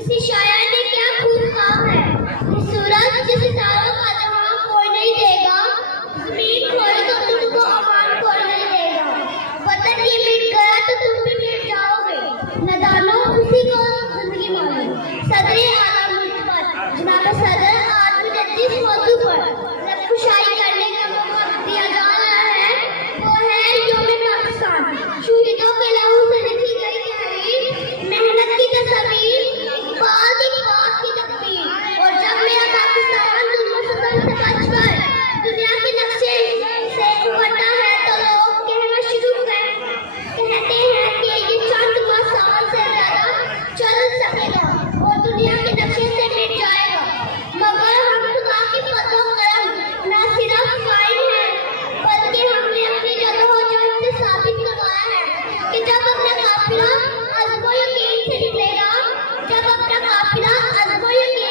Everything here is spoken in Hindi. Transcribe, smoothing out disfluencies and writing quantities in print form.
किसी शायर ने क्या खूब कहा है कि सूरज जिस सितारों का जहां कोई नहीं देगा, जमीन खोए तो तुमको अमान कोई नहीं देगा। वतन ये मिट गया तो तुम भी मिट जाओगे। नादानों उसी को जिंदगी मालूम। सदरे आला मुल्क पर जनाब सदर आज मुझे जिस मौजू पर खुशाई करने का मौका दिया जा रहा है वो है यौम पाकिस्तान। शहीदों के लहू से लिखी गई तहरीर, मेहनत की तस्वीर, इकबाल की तकदीर। और जब मेरा पाकिस्तान जुल्म सितम से बचकर दुनिया के नक्शे से उभरता है तो लोग कहना शुरू कहते हैं कि ये चंद साल से ज्यादा चल सकेगा और दुनिया के नक्शे से मिट जाएगा। मगर हम खुदा की फजल करम न सिर्फ कायम है बल्कि हमने अपनी जद्दोजहद से साबित करवाया है कि जब अपना काफिला अज़्म व यकीन से निकलेगा, जब अपना काफिला अज़्म व यकीन